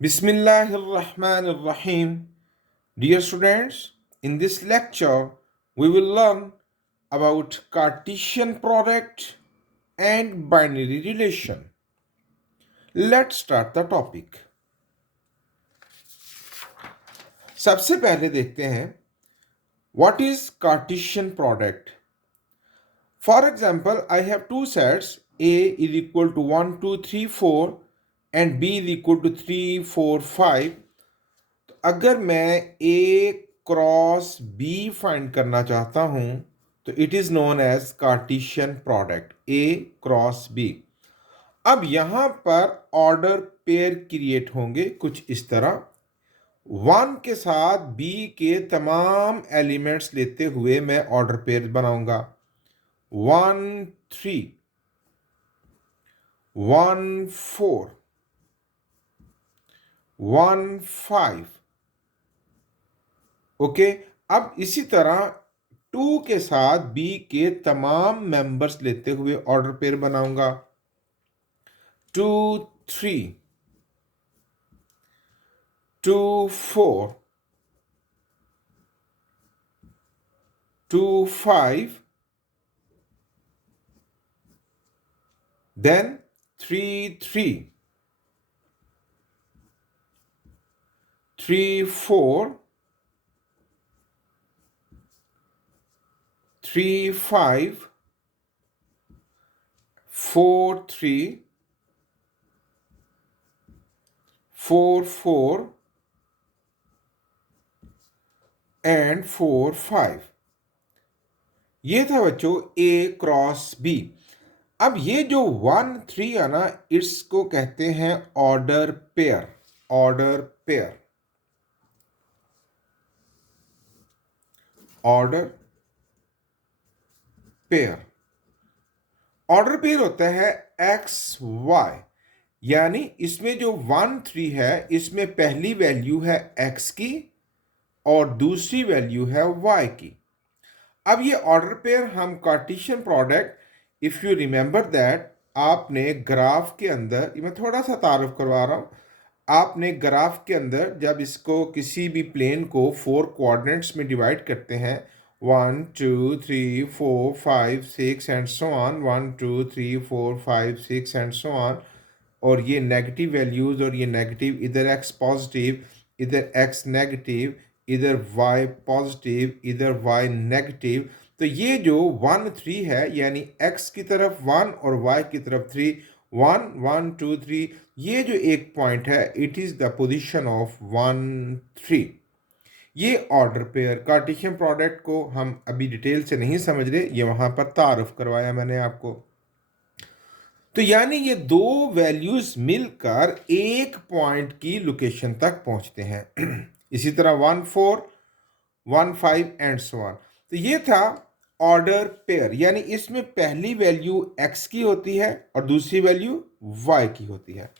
Bismillahirrahmanirrahim. Dear students, in this lecture, we will learn about Cartesian product and binary relation. Let's start the topic. सबसे पहले देखते हैं what is Cartesian product. For example, I have two sets A is equal to 1, 2, 3, 4 and B is equal to 3, 4, 5. अगर मैं ए cross B find करना चाहता हूं तो it is known as Cartesian product A cross B. अब यहां पर order pair create होंगे कुछ इस तरह। 1 के साथ बी के तमाम एलिमेंट्स लेते हुए मैं ऑर्डर पेयर बनाऊंगा। 1 3 1 4 1 5। ओके, अब इसी तरह 2 के साथ बी के तमाम मेंबर्स लेते हुए ऑर्डर पेयर बनाऊंगा। 2 3 2 4 2 5 then 3 3 3 4 3 5 4 3 4 4 एंड 4 5। ये था बच्चों ए क्रॉस बी। अब ये जो 1 3 है ना, इसको कहते हैं order pair. Order pair, order pair. Order pair होता है एक्स वाई, यानी इसमें जो 1 3 है इसमें पहली वैल्यू है एक्स की और दूसरी वैल्यू है वाई की। अब ये ऑर्डर पेयर हम Cartesian product, if you remember that, आपने ग्राफ के अंदर, मैं थोड़ा सा तारुफ करवा रहा हूं, आपने ग्राफ के अंदर जब इसको किसी भी प्लेन को 4 कोऑर्डिनेट्स में डिवाइड करते हैं 1 2 3 4 5 6 and so on, 1 2 3 4 5 6 and so on, और ये नेगेटिव वैल्यूज और ये नेगेटिव, इधर एक्स पॉजिटिव इधर एक्स नेगेटिव इधर वाई पॉजिटिव इधर वाई नेगेटिव। तो ये जो 1 3 है यानी एक्स की तरफ 1 और वाई की तरफ 3, 1 1 2 3, ये जो एक पॉइंट है it is the position of 1 3। ये ऑर्डर पेयर कार्टेशियन प्रोडक्ट को हम अभी डिटेल से नहीं समझ रहे, ये वहां पर तारुफ करवाया मैंने आपको। तो यानी ये दो वैल्यूज मिलकर एक पॉइंट की लोकेशन तक पहुंचते हैं। इसी तरह 1 4 1 5 एंड सो ऑन। तो ये था ऑर्डर पेयर, यानी इसमें पहली वैल्यू x की होती है और दूसरी वैल्यू y की होती है।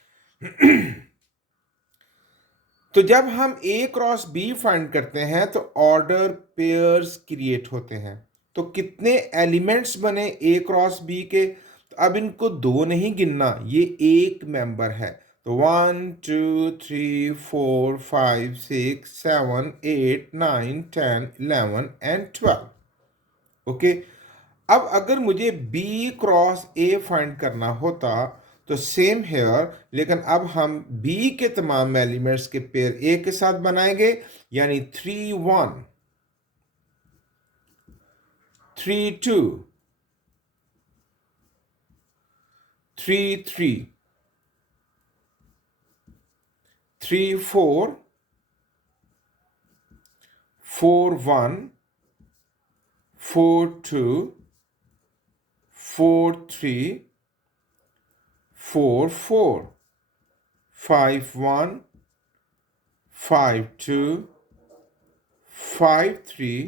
तो जब हम a क्रॉस b फाइंड करते हैं तो ऑर्डर पेयर्स क्रिएट होते हैं। तो कितने एलिमेंट्स बने a क्रॉस b के, तो अब इनको दो नहीं गिनना, ये एक मेंबर है। तो 1 2 3 4 5 6 7 8 9 10 11 एंड 12। ओके, अब अगर मुझे b क्रॉस a फाइंड करना होता तो सेम हेयर, लेकिन अब हम b के तमाम एलिमेंट्स के पेयर a के साथ बनाएंगे, यानी 3 1 3 2 3 3 3 4 4 1 4 2 4 3 4 4 5 1 5 2 5 3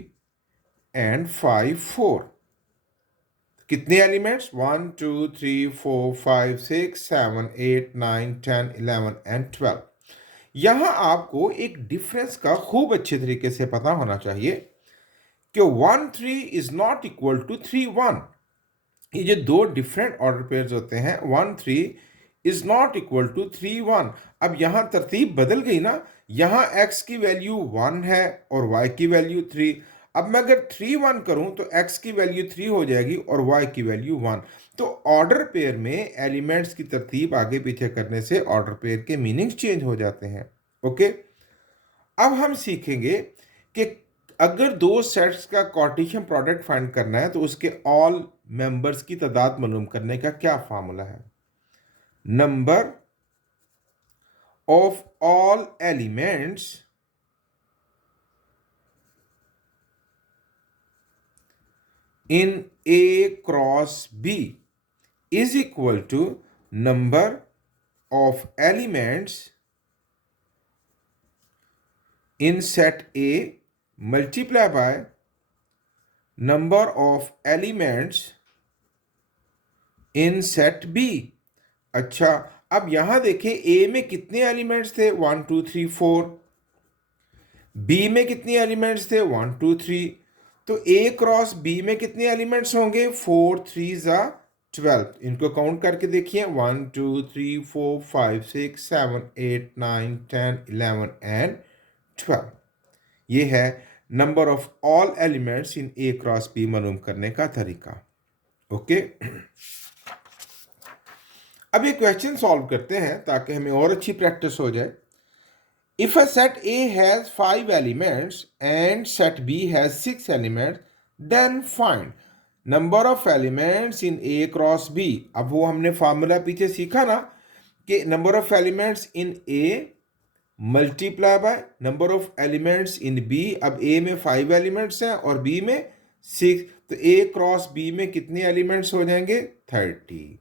एंड 5 4। कितने एलिमेंट्स? 1 2 3 4 5 6 7 8 9 10 11 एंड 12। यहां आपको एक डिफरेंस का खूब अच्छे तरीके से पता होना चाहिए कि 1 3 इज नॉट इक्वल टू 3 1। ये जो दो डिफरेंट ऑर्डर पेयर्स होते हैं 1 3, इज नॉट इक्वल टू 3 1। अब यहां तरतीब बदल गई ना, यहां x की वैल्यू 1 है और y की वैल्यू 3। अब मैं अगर 3 1 करूं तो x की वैल्यू 3 हो जाएगी और y की वैल्यू 1। तो ऑर्डर पेयर में एलिमेंट्स की तरतीब आगे पीछे करने से ऑर्डर पेयर के मीनिंग्स चेंज हो जाते हैं। ओके, अब हम सीखेंगे कि अगर दो सेट्स का कार्टेशियन प्रोडक्ट फाइंड करना है तो उसके ऑल मेंबर्स की तादाद मालूम करने का क्या फार्मूला है। Number of all elements in A cross B is equal to number of elements in set A multiply by number of elements in set B। अच्छा, अब यहां देखें A में कितने एलिमेंट्स थे, 1 2 3 4। B में कितने एलिमेंट्स थे, 1 2 3। तो A क्रॉस B में कितने एलिमेंट्स होंगे, 4 3 ज़ा 12। इनको काउंट करके देखिए, 1 2 3 4 5 6 7 8 9 10 11 एंड 12। ये है number of all elements in A cross B मालूम करने का तरीका। ओके, अब ये क्वेश्चन सॉल्व करते हैं ताकि हमें और अच्छी प्रैक्टिस हो जाए। If a set A has 5 elements and set B has 6 elements, then find number of elements in A cross B। अब वो हमने फार्मूला पीछे सीखा ना कि number of elements in A multiply by number of elements in B। अब A में 5 elements हैं और B में 6, तो A क्रॉस B में कितने एलिमेंट्स हो जाएंगे, 30।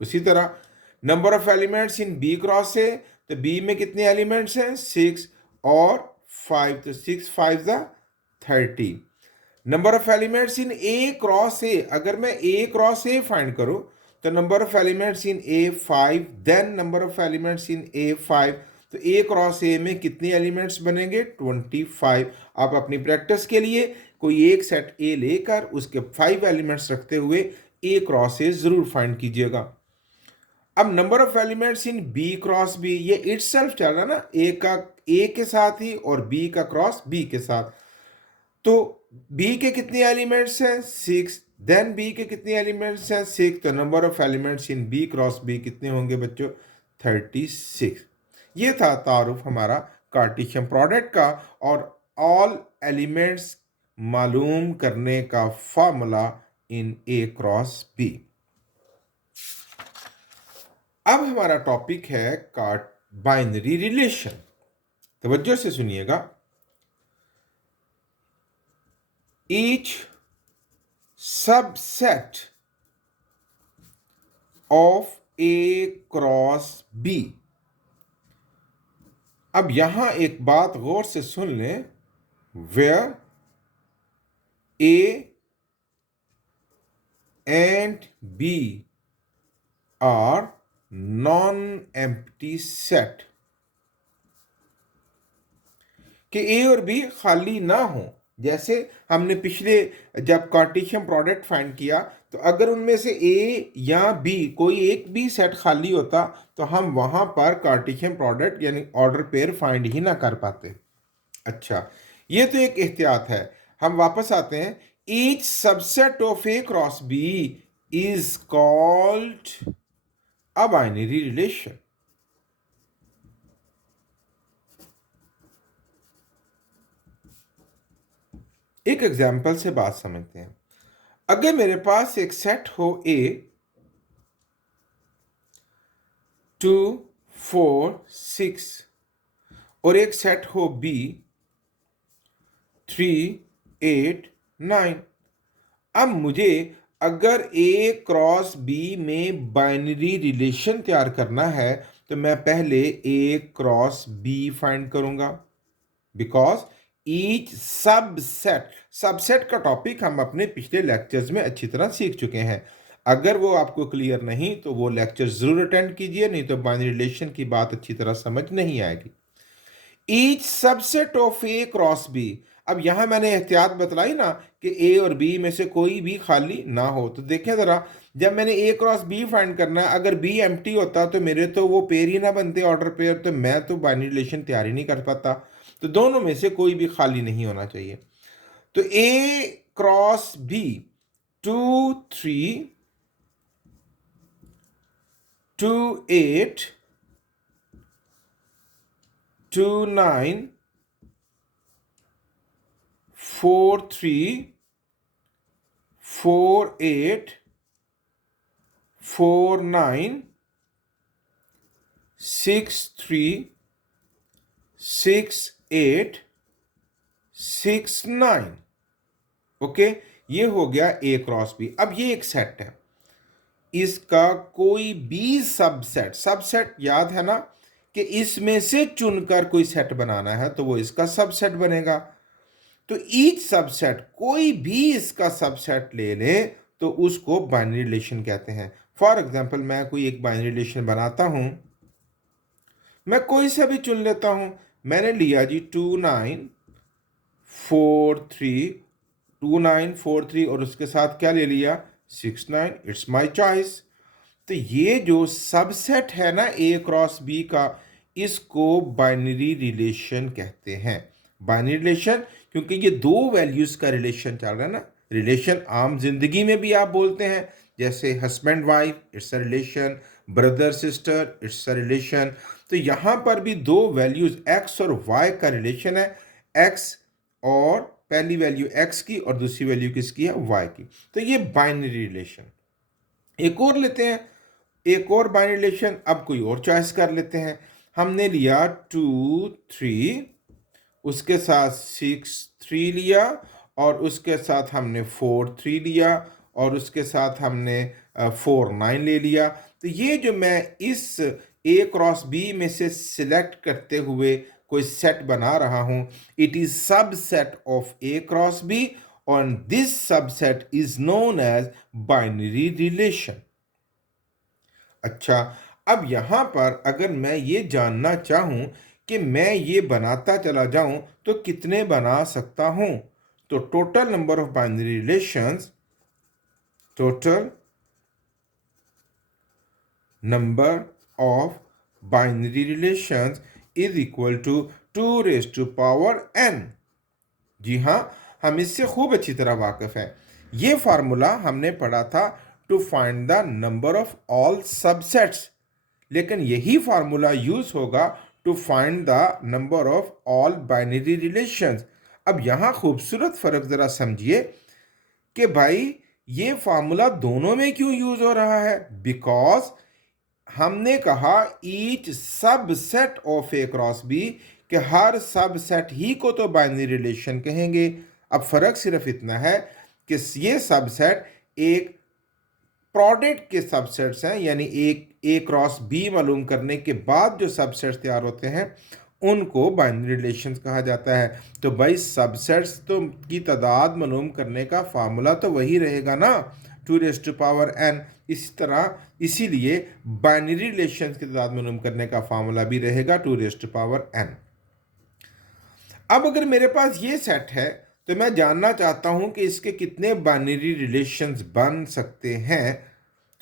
उसी तरह number of elements in B cross A, तो B में कितने एलिमेंट्स हैं, 6 और 5, तो 6 5 ज़ा 30। Number of elements in A cross A, अगर मैं A क्रॉस A फाइंड करूं तो number of elements in A 5, then number of elements in A 5, तो A क्रॉस A में कितने एलिमेंट्स बनेंगे, 25। आप अपनी प्रैक्टिस के लिए कोई एक सेट A लेकर उसके 5 एलिमेंट्स रखते हुए A क्रॉस A जरूर फाइंड कीजिएगा। अब number of elements in B cross B, ये इटसेल्फ चल रहा है ना, A का A के साथ ही और B का क्रॉस B के साथ। तो B के कितने एलिमेंट्स हैं, 6, देन B के कितने एलिमेंट्स हैं, 6, तो number of elements in B cross B कितने होंगे बच्चों, 36। ये था तारुफ हमारा कार्टेशियन प्रोडक्ट का और ऑल एलिमेंट्स मालूम करने का formula in A cross B। अब हमारा टॉपिक है बाइनरी रिलेशन। तवज्जो से सुनिएगा। Each subset of A cross B। अब यहां एक बात गौर से सुन लें, where A and B are non empty set, कि A और B खाली ना हो। जैसे हमने पिछले जब कार्टेशियन प्रोडक्ट फाइंड किया तो अगर उनमें से A या B कोई एक भी सेट खाली होता तो हम वहां पर कार्टेशियन प्रोडक्ट यानी ऑर्डर पेयर फाइंड ही ना कर पाते। अच्छा, ये तो एक एहतियात है। हम वापस आते हैं। Each subset of A cross B is called a binary relation। एक एग्जाम्पल से बात समझते हैं। अगर मेरे पास एक सेट हो A 2 4 6 और एक सेट हो B 3 8 9। अब मुझे अगर A क्रॉस B में बाइनरी रिलेशन तैयार करना है तो मैं पहले A क्रॉस B फाइंड करूंगा, बिकॉज ईच सबसेट का टॉपिक हम अपने पिछले लेक्चर्स में अच्छी तरह सीख चुके हैं। अगर वो आपको क्लियर नहीं तो वो लेक्चर जरूर अटेंड कीजिए, नहीं तो बाइनरी रिलेशन की बात अच्छी तरह समझ नहीं आएगी। Each subset of A cross B, अब यहाँ मैंने एहतियात बतलाई ना कि ए और बी में से कोई भी खाली ना हो। तो देखें ज़रा, जब मैंने ए क्रॉस बी फाइंड करना है, अगर बी एम्प्टी होता तो मेरे तो वो पेयर ही ना बनते, ऑर्डर पेयर, तो मैं तो बाइनरी रिलेशन तैयार ही नहीं कर पाता। तो दोनों में से कोई भी खाली नहीं होना चाहिए। तो ए क्रॉस बी 2 3 2 8 2 9 4 3 4 8 4 9 6 3 6 8 6 9। ओके, ये हो गया ए क्रॉस बी। अब ये एक सेट है, इसका कोई भी सबसेट, सबसेट याद है ना कि इसमें से चुनकर कोई सेट बनाना है तो वो इसका सबसेट बनेगा। तो ईच सबसेट, कोई भी इसका सबसेट ले ले तो उसको बाइनरी रिलेशन कहते हैं। फॉर एग्जांपल, मैं कोई एक बाइनरी रिलेशन बनाता हूं, मैं कोई सा भी चुन लेता हूं। मैंने लिया जी 2 9 4 3, 2 9 4 3 और उसके साथ क्या ले लिया 6 9। It's my choice. तो ये जो सबसेट है ना ए क्रॉस बी का, इसको बाइनरी रिलेशन कहते हैं। बाइनरी रिलेशन क्योंकि ये दो वैल्यूज का रिलेशन चल रहा है ना। रिलेशन आम जिंदगी में भी आप बोलते हैं, जैसे husband wife, it's a relation, brother sister, it's a relation. तो यहां पर भी दो वैल्यूज एक्स और वाई का रिलेशन है। एक्स और पहली वैल्यू एक्स की और दूसरी वैल्यू किसकी है, वाई की। तो ये बाइनरी रिलेशन। एक और लेते हैं, एक और बाइनरी रिलेशन। अब कोई और चॉइस कर लेते हैं। हमने लिया 2 3, उसके साथ 6 3 लिया, और उसके साथ हमने 4 3 लिया, और उसके साथ हमने 4 9 ले लिया। तो ये जो मैं इस ए क्रॉस बी में से सिलेक्ट करते हुए कोई सेट बना रहा हूं, it is subset of A cross B, और this subset is known as binary relation. अच्छा, अब यहां पर अगर मैं ये जानना चाहूं कि मैं ये बनाता चला जाऊं तो कितने बना सकता हूं, तो total number of binary relations, total number of binary relations is equal to 2 raise to power n। जी हाँ, हम इससे खूब अच्छी तरह वाकिफ हैं। ये फार्मूला हमने पढ़ा था to find the number of all subsets, लेकिन यही फार्मूला यूज होगा to find the number of all binary relations. अब यहां खूबसूरत फर्क जरा समझिए कि भाई ये फार्मूला दोनों में क्यों यूज हो रहा है। बिकॉज हमने कहा each subset of A cross B, कि हर सबसेट ही को तो बाइनरी रिलेशन कहेंगे। अब फर्क सिर्फ इतना है कि ये सबसेट एक प्रोडक्ट के सबसेट्स हैं, यानी एक ए क्रॉस बी मालूम करने के बाद जो सबसेट्स तैयार होते हैं उनको बाइनरी रिलेशंस कहा जाता है। तो भाई सबसेट्स तो की तादाद मालूम करने का फार्मूला तो वही रहेगा ना, 2 रेज़ टू पावर n। इसी तरह इसीलिए बाइनरी रिलेशंस की तादाद मालूम करने का फार्मूला भी रहेगा 2 रेज़ टू पावर n। अब अगर मेरे पास ये सेट है तो मैं जानना चाहता हूं कि इसके कितने बाइनरी रिलेशंस बन सकते हैं।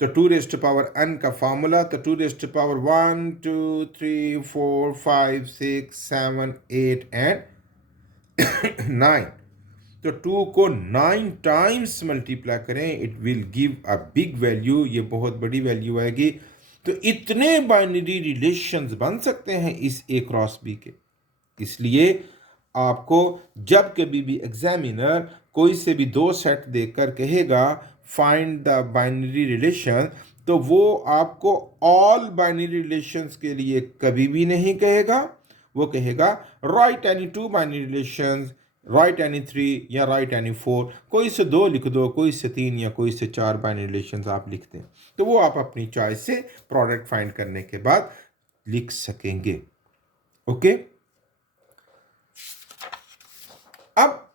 तो 2 रेज़ टू पावर n का फार्मूला, तो 2 रेज़ टू पावर 1 2 3 4 5 6 7 8 एंड 9। तो 2 को 9 टाइम्स मल्टीप्लाई करें, it will give a big value, ये बहुत बड़ी वैल्यू आएगी। तो इतने बाइनरी रिलेशंस बन सकते हैं इस ए क्रॉस बी के। इसलिए आपको जब कभी भी एग्जामिनर कोई से भी दो सेट देकर कहेगा फाइंड द बाइनरी रिलेशन, तो वो आपको ऑल बाइनरी रिलेशंस के लिए कभी भी नहीं कहेगा। वो कहेगा right any 2 binary relations, right any 3 या राइट एनी 4। कोई से 2 लिख दो, कोई से 3 या कोई से 4 बाइनरी रिलेशंस आप लिखते हैं। तो वो आप अपनी चॉइस से प्रोडक्ट फाइंड करने के बाद लिख सकेंगे। ओके, अब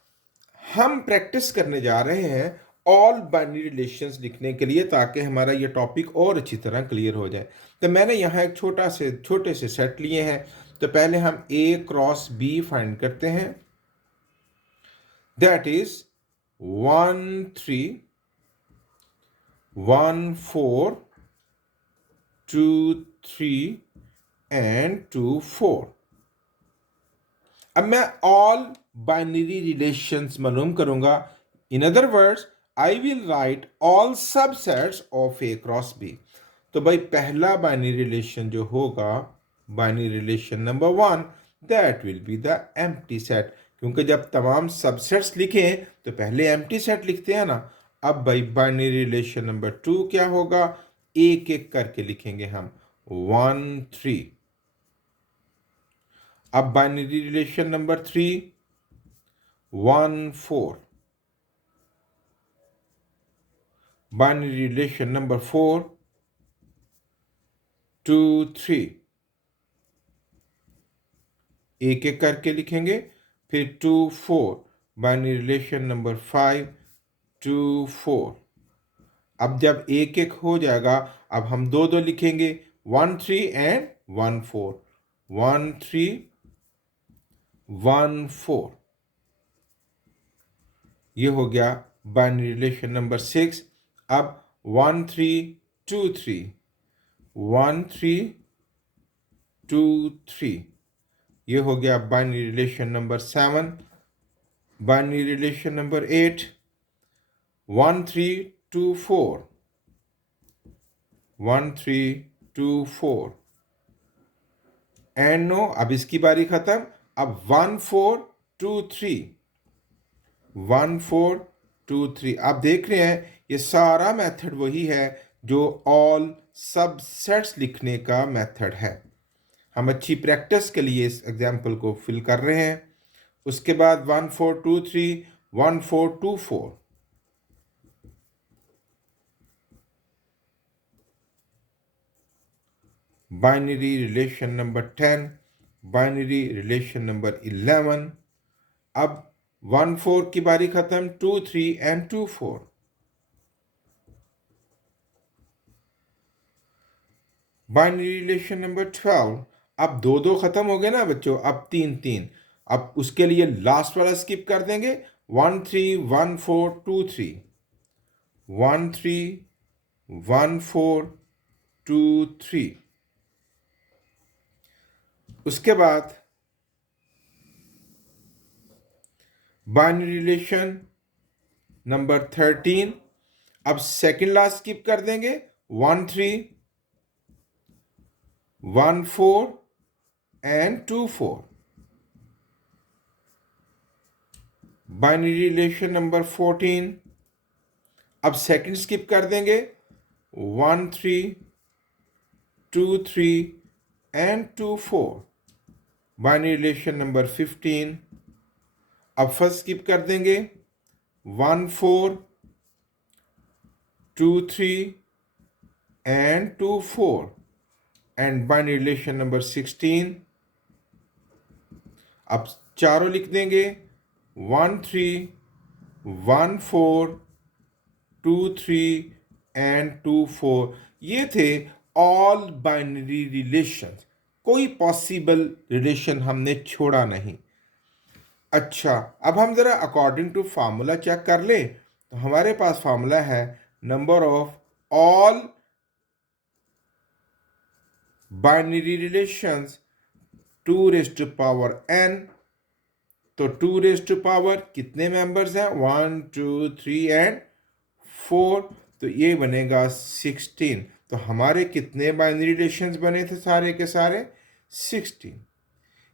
हम प्रैक्टिस करने जा रहे हैं ऑल बाइनरी रिलेशंस लिखने के लिए, ताकि हमारा ये टॉपिक और अच्छी तरह क्लियर हो जाए। तो मैंने यहाँ एक छोटे से सेट लिए हैं। तो पहले हम ए क्रॉस बी फाइंड करते हैं। that is 1 3 1 4 2 3 and 2 4. अब मैं ऑल बाइनरी रिलेशंस मालूम करूंगा. In other words I will write all subsets of A cross B. तो भाई पहला बाइनरी रिलेशन जो होगा, binary relation number 1, that will be the empty set. क्योंकि जब तमाम सबसेट्स लिखें तो पहले एम्प्टी सेट लिखते हैं ना. अब भाई बाइनरी रिलेशन नंबर 2 क्या होगा, एक एक करके लिखेंगे हम. 1 3. अब binary relation number 3, 1 4. Binary relation number 4, 2 3. एक एक करके लिखेंगे. फिर 2 4. Binary relation number 5, 2 4. अब जब एक एक हो जाएगा, अब हम दो दो लिखेंगे. 1 3 एंड 1 4. 1 3 1 4. ये हो गया बाइनरी रिलेशन नंबर 6. अब 1 3 2 3. 1 3 2 3. ये हो गया binary relation number 7. Binary relation number 8, 1 3 2 4. 1 3 2 4. And no, अब इसकी बारी खत्म. अब 1 4 2 3. 1 4 2 3. आप देख रहे हैं ये सारा मेथड वही है जो ऑल सबसेट्स लिखने का मेथड है. हम अच्छी प्रैक्टिस के लिए इस एग्जाम्पल को फिल कर रहे हैं. उसके बाद 1 4 2 3, 1 4 2 4. Binary relation number 10, binary relation number 11. अब 1 4 की बारी खत्म. 2 3 एंड 2 4. Binary relation number 12. अब दो दो खत्म हो गए ना बच्चों, अब 3 3. अब उसके लिए लास्ट वाला स्किप कर देंगे. 1 3 1 4 2 3. 1 3 1 4 2 3. उसके बाद बाइनरी रिलेशन नंबर 13. अब सेकंड लास्ट स्किप कर देंगे. 1 3 1 4 एंड 2 4. Binary relation number 14. अब सेकंड स्किप कर देंगे. 1 3 2 3 एंड 2 4. Binary relation number 15. अब फर्स्ट स्किप कर देंगे. 1 4 2 3 and 2 4. And binary relation number 16. अब चारों लिख देंगे. 1 3 1 4 2 3 एंड 2 4. ये थे ऑल बाइनरी रिलेशन. कोई पॉसिबल रिलेशन हमने छोड़ा नहीं. अच्छा, अब हम ज़रा अकॉर्डिंग टू फार्मूला चेक कर ले. तो हमारे पास फार्मूला है number of all binary relations 2 raise to power n. तो 2 रेज़ टू पावर कितने मेंबर्स हैं? 1 2 3 एंड 4. तो ये बनेगा 16. तो हमारे कितने बाइनरी रिलेशंस बने थे? सारे के सारे 16.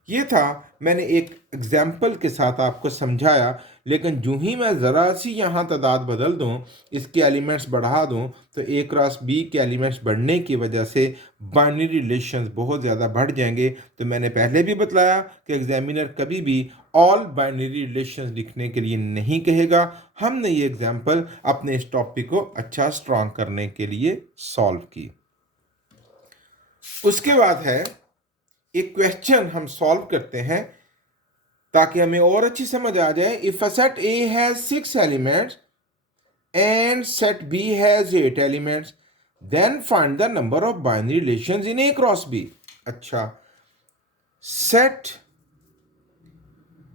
ये था, मैंने एक एग्जाम्पल के साथ आपको समझाया. लेकिन जो ही मैं ज़रा सी यहाँ तादाद बदल दूँ, इसके एलिमेंट्स बढ़ा दूँ, तो ए क्रॉस बी के एलिमेंट्स बढ़ने की वजह से बाइनरी रिलेशंस बहुत ज़्यादा बढ़ जाएंगे. तो मैंने पहले भी बताया कि एग्जामिनर कभी भी ऑल बाइनरी रिलेशंस लिखने के लिए नहीं कहेगा. हमने ये एग्जाम्पल अपने इस टॉपिक को अच्छा स्ट्रॉन्ग करने के लिए सॉल्व की. उसके बाद है एक क्वेश्चन हम सॉल्व करते हैं ताकि हमें और अच्छी समझ आ जाए. If a set A has 6 elements and set B has 8 elements, then find the number of binary relations in A cross B. अच्छा, set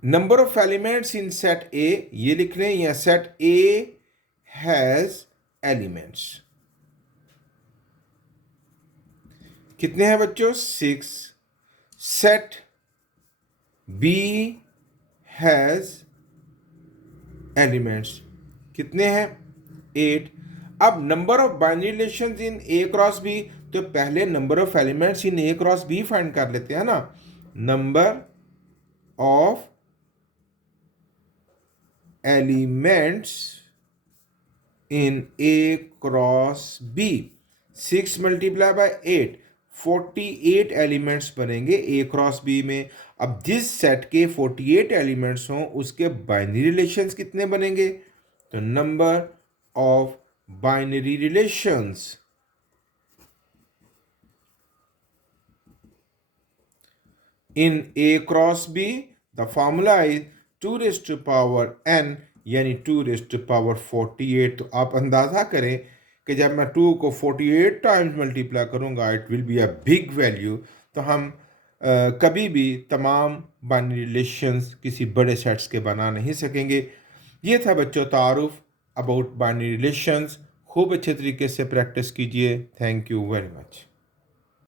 number of elements in set A, ये लिख लें, या सेट ए हैज एलिमेंट्स। कितने हैं बच्चों? 6। Set B has elements, कितने हैं? 8। अब number of binary relations in A cross B, तो पहले number of elements in A cross B find कर लेते हैं ना। Number of elements in A cross B, 6 multiply by 8, 48 elements बनेंगे ए क्रॉस बी में। अब जिस सेट के 48 एलिमेंट्स हों उसके बाइनरी रिलेशंस कितने बनेंगे? तो number of binary relations in A cross B, the formula is 2 raise to power n, यानी 2 रेज़ टू पावर 48। तो आप अंदाज़ा करें कि जब मैं 2 को 48 टाइम्स मल्टीप्लाई करूँगा it will be a big value. तो हम कभी भी तमाम बाइनरी रिलेशंस किसी बड़े सेट्स के बना नहीं सकेंगे। ये था बच्चों तारुफ अबाउट बाइनरी रिलेशंस। खूब अच्छे तरीके से प्रैक्टिस कीजिए। Thank you very much.